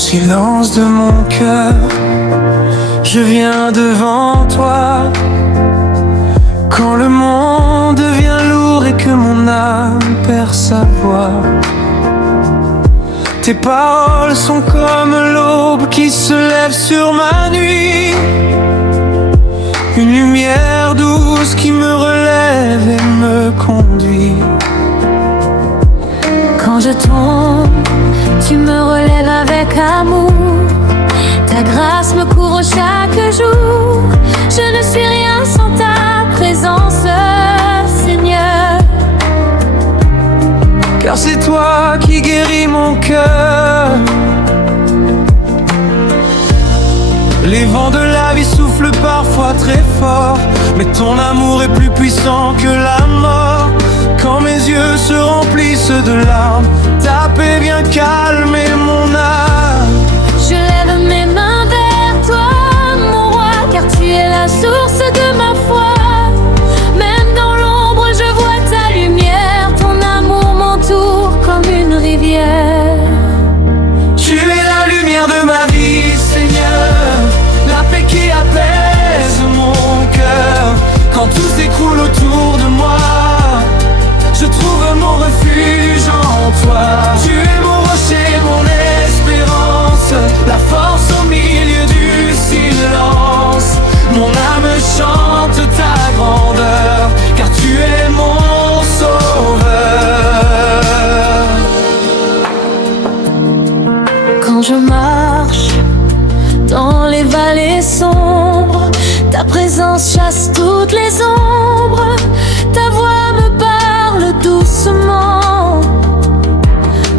silence de mon cœur, je viens devant toi. Quand le monde devient lourd et que mon âme perd sa voix, tes paroles sont comme l'aube qui se lève sur ma nuit, une lumière douce qui me relève et me conduit. Quand je tombe, tu me relèves avec amour. Ta grâce me couvre chaque jour. Je ne suis rien sans ta présence, Seigneur. Car c'est toi qui guéris mon cœur. Les vents de la vie soufflent parfois très fort, mais ton amour est plus puissant que la mort. Quand mes yeux se remplissent de larmes, ta paix vient calmer mon âme. Je lève mes mains vers toi, mon roi, car tu es la source de ma foi. Même dans l'ombre, je vois ta lumière. Ton amour m'entoure comme une rivière. Tu es la lumière de ma vie, Seigneur, la paix qui apaise mon cœur. Quand tout s'écroule autour de moi, je trouve mon refuge en toi. Tu es mon rocher, mon espérance, la force au milieu du silence. Mon âme chante ta grandeur, car tu es mon sauveur. Quand je marche dans les vallées sombres, ta présence chasse toutes les ombres. Ta voix me parle doucement,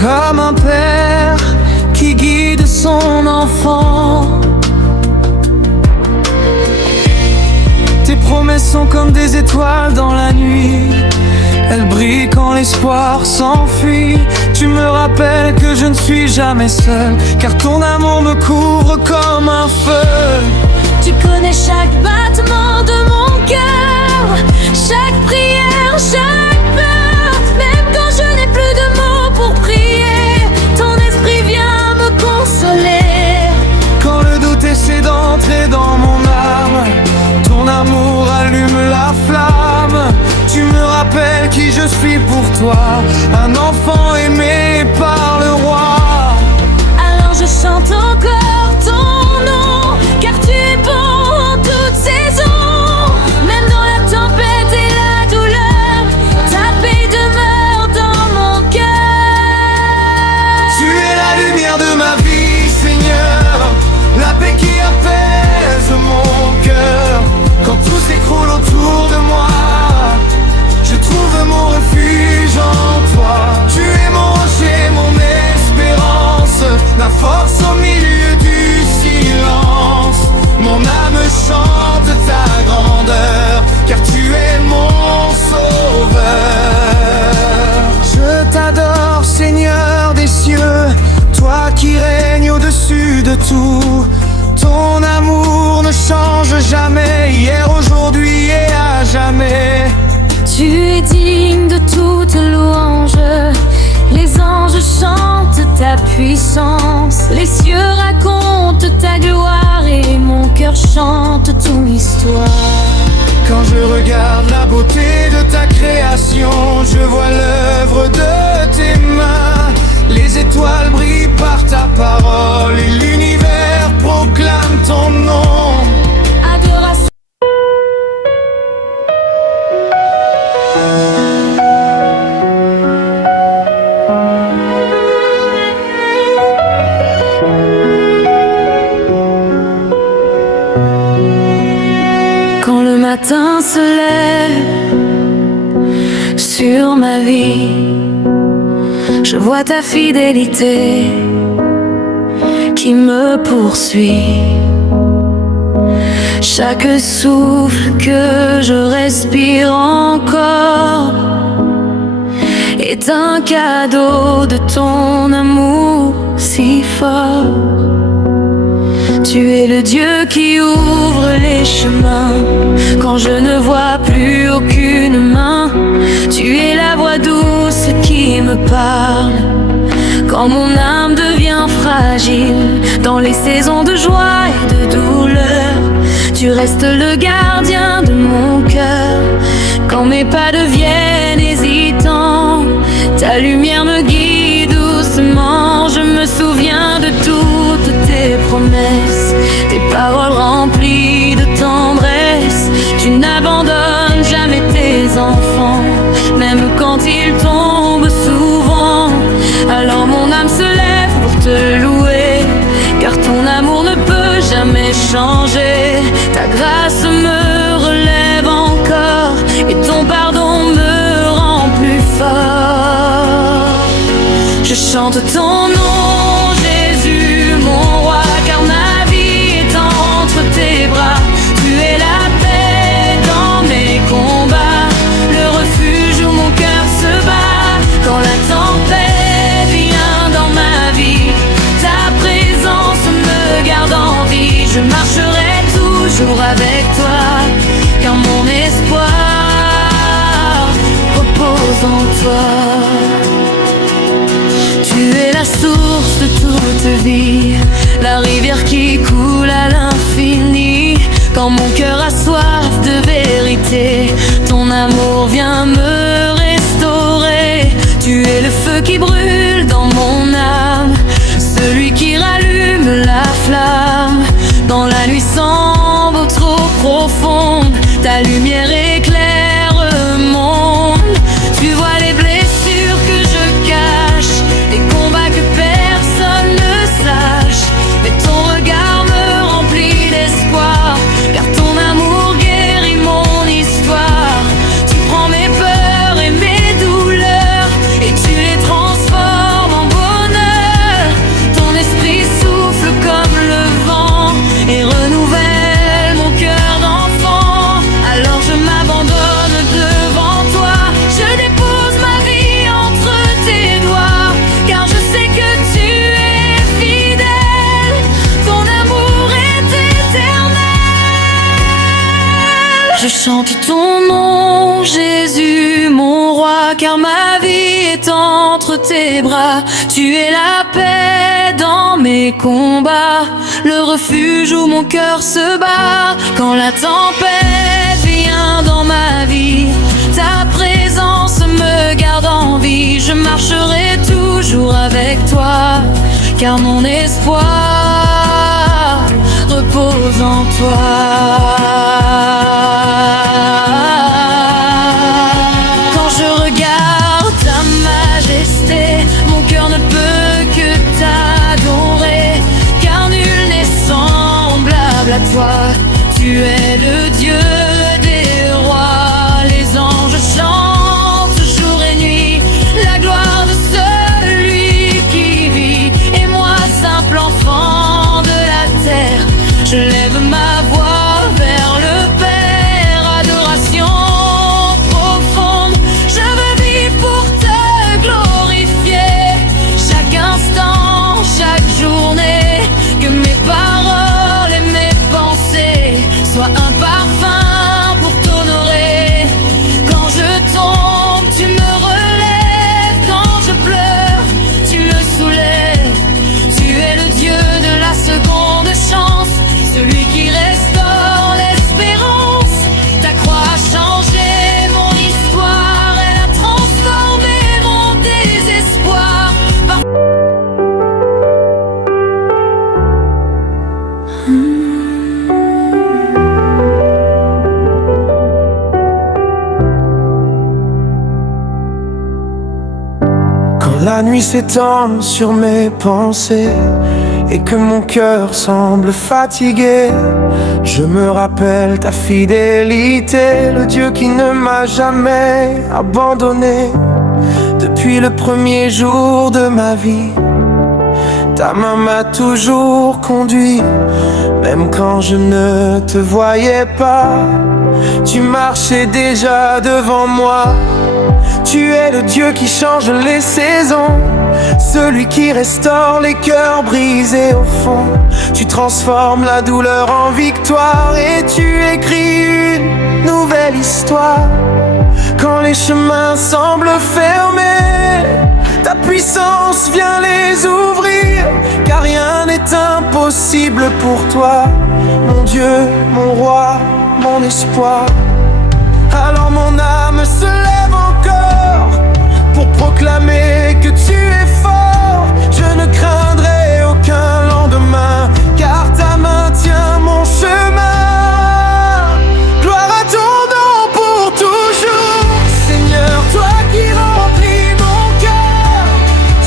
comme un père qui guide son enfant. Tes promesses sont comme des étoiles dans la nuit, elles brillent quand l'espoir s'enfuit. Tu me rappelles que je ne suis jamais seul, car ton amour me couvre comme un feu. Tu connais chaque battement de mon cœur, chaque prière, chaque peur. Même quand je n'ai plus de mots pour prier, ton esprit vient me consoler. Quand le doute essaie d'entrer dans mon âme, ton amour allume la flamme. Tu me rappelles qui je suis pour toi, un enfant aimé par le roi. Alors je chante encore ton nom, car tu es bon en toute saison. Même dans la tempête et la douleur, ta paix demeure dans mon cœur. Tu es la lumière de ma vie, Seigneur, la paix qui apaise mon cœur. Quand tout s'écroule autour de moi, je trouve mon refuge en toi. Tu es mon rocher, mon espérance, la force au milieu du silence. Mon âme chante ta grandeur, car tu es mon sauveur. Je t'adore, Seigneur des cieux, toi qui règnes au-dessus de tout. Ton amour ne change jamais, hier, aujourd'hui et à jamais. Tu es digne de toute louange. Les anges chantent ta puissance. Les cieux racontent ta gloire et mon cœur chante ton histoire. Quand je regarde la beauté de ta création, je vois l'œuvre de tes mains. Les étoiles brillent par ta parole et l'univers proclame ton nom. Adoration. Quand le matin se lève sur ma vie, je vois ta fidélité qui me poursuit. Chaque souffle que je respire encore est un cadeau de ton amour si fort. Tu es le Dieu qui ouvre les chemins quand je ne vois plus aucune main. Tu es la voix douce qui me parle quand mon âme devient fragile. fragile. Dans les saisons de joie et de douleur, tu restes le gardien de mon cœur. Quand mes pas deviennent hésitants, ta lumière me guide doucement. Je me souviens de toutes tes promesses, tes paroles remplies de tendresse. Tu n'abandonnes jamais tes enfants, même quand ils tombent souvent. Alors mon âme se lève pour te louer, car ton amour ne peut jamais changer. Ta grâce me relève encore, et ton pardon me rend plus fort. Je chante ton nom, Jésus, mon roi, car ma vie est entre tes bras. Tu es la paix dans mes combats, le refuge où mon cœur se bat. Quand la tempête vient dans ma vie, ta présence me garde en vie. Je marcherai toujours avec toi, car mon espoir repose en toi. Tu es la source de toute vie, la rivière qui coule à l'infini. Quand mon cœur a soif de vérité, ton amour vient me restaurer. Tu es le feu qui brûle dans mon âme, celui qui rallume la flamme. Dans la nuit sombre trop profonde, ta lumière éclaire le monde. Tu vois les blessures que je cache, les combats que personne ne sache, mais ton regard me remplit d'espoir, car ton amour guérit mon histoire. Tu prends mes peurs et mes douleurs, et tu les transformes en bonheur. Ton esprit souffle comme le vent et renouvelle mon cœur d'enfant. Alors je m'abandonne devant toi, je dépose ma vie entre tes doigts, car je sais que tu es fidèle, ton amour est éternel. Je chante ton nom, Jésus, mon roi, car ma vie est entre tes bras. Tu es la paix dans mes combats, le refuge où mon cœur se bat. Quand la tempête vient dans ma vie, ta présence me garde en vie. Je marcherai toujours avec toi, car mon espoir repose en toi. Quand je regarde ta majesté, mon cœur ne peut que t'adorer, car nul n'est semblable à toi. Tu es le Dieu des rois, les anges chantent jour et nuit la gloire de celui qui vit. Et moi, simple enfant de la terre, je lève ma voix vers le Père, adoration profonde. Je veux vivre pour te glorifier, chaque instant, chaque journée. Que mes paroles et mes pensées soient un parfum pour t'honorer. Quand je tombe, tu me relèves. Quand je pleure, tu me soulèves. Tu es le Dieu de la seconde chance, celui qui restaure l'espérance. Ta croix a changé mon histoire, elle a transformé mon désespoir. Quand la nuit s'étend sur mes pensées et que mon cœur semble fatigué, je me rappelle ta fidélité, le Dieu qui ne m'a jamais abandonné. Depuis le premier jour de ma vie, ta main m'a toujours conduit. Même quand je ne te voyais pas, tu marchais déjà devant moi. Tu es le Dieu qui change les saisons, celui qui restaure les cœurs brisés au fond. Tu transformes la douleur en victoire et tu écris une nouvelle histoire. Quand les chemins semblent fermés, ta ta puissance vient les ouvrir, car rien n'est impossible pour toi, mon Dieu, mon roi, mon espoir. Alors mon âme se lève encore pour proclamer que tu es fort. Je ne craindrai aucun lendemain, car ta main tient mon chemin. Gloire à ton nom pour toujours, Seigneur, toi qui remplis mon cœur.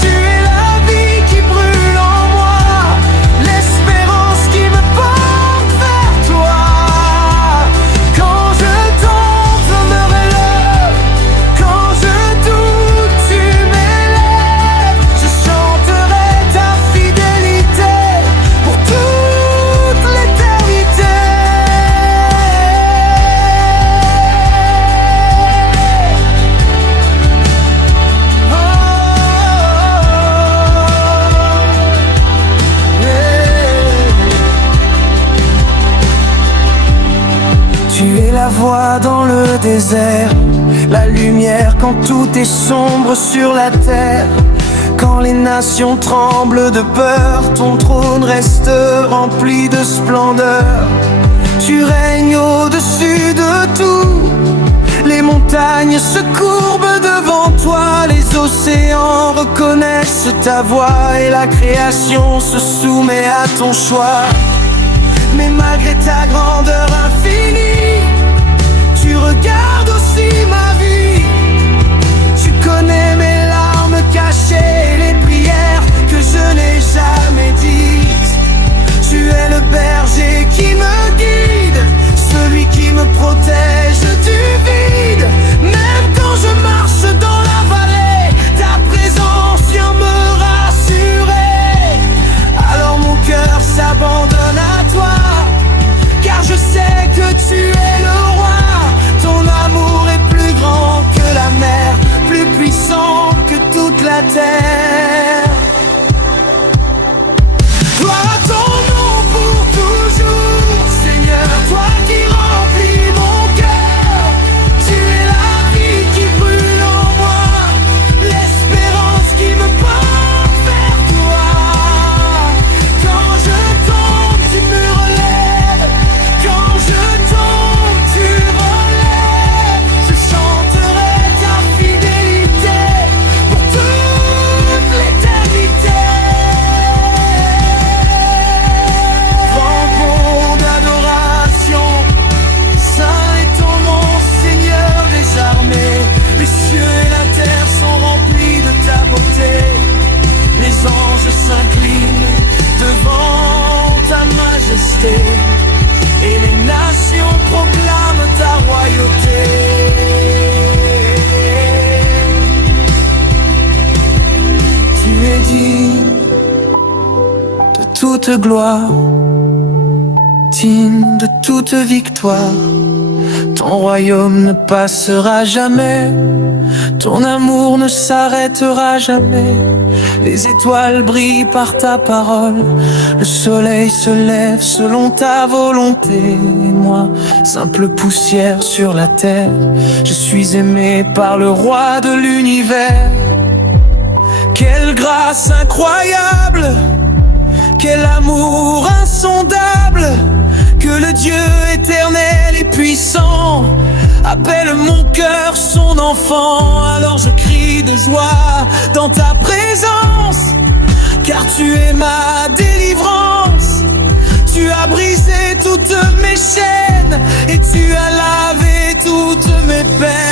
Tu es la vie qui brûle en moi, l'espérance qui me porte vers toi. Quand je tombe, je me relève. Quand je doute, tu m'élèves. Je chanterai ta fidélité pour toute l'éternité. Oh, tu es la voix dans le désert, la lumière quand tout est sombre sur la terre. Quand les nations tremblent de peur, ton trône reste rempli de splendeur. Tu règnes au-dessus de tout, les montagnes se courbent devant toi, les océans reconnaissent ta voix et la création se soumet à ton choix. Mais malgré ta grandeur infinie, tu regardes aussi ma vie. Tu connais mes larmes cachées, les prières que je n'ai jamais dites. Tu es le berger qui me guide, celui qui me protège du vide. Même quand je marche dans la vallée, ta présence vient me rassurer. Alors mon cœur s'abandonne à toi, car je sais que tu es le roi. Ton amour est plus grand que la mer, plus puissant que toute la terre. Gloire à ton nom pour toujours, Seigneur, toi qui remplis mon cœur. Tu es la vie qui brûle en moi, l'espérance qui me porte vers toi. Quand je tombe, tu me relèves. Quand je tombe, tu relèves. Je chanterai ta fidélité pour toute l'éternité. Grand pont d'adoration, saint est ton nom, Seigneur des armées. Les cieux et la terre sont remplis de ta beauté. Les anges s'inclinent devant ta majesté, et les nations proclament ta royauté. Tu es digne de toute gloire, digne de toute victoire. Ton royaume ne passera jamais, ton amour ne s'arrêtera jamais. Les étoiles brillent par ta parole, le soleil se lève selon ta volonté. Et moi, simple poussière sur la terre, je suis aimé par le roi de l'univers. Quelle grâce incroyable, quel amour insondable, que le Dieu éternel et puissant appelle mon cœur son enfant. Alors je crie de joie dans ta présence, car tu es ma délivrance. Tu as brisé toutes mes chaînes et tu as lavé toutes mes peines.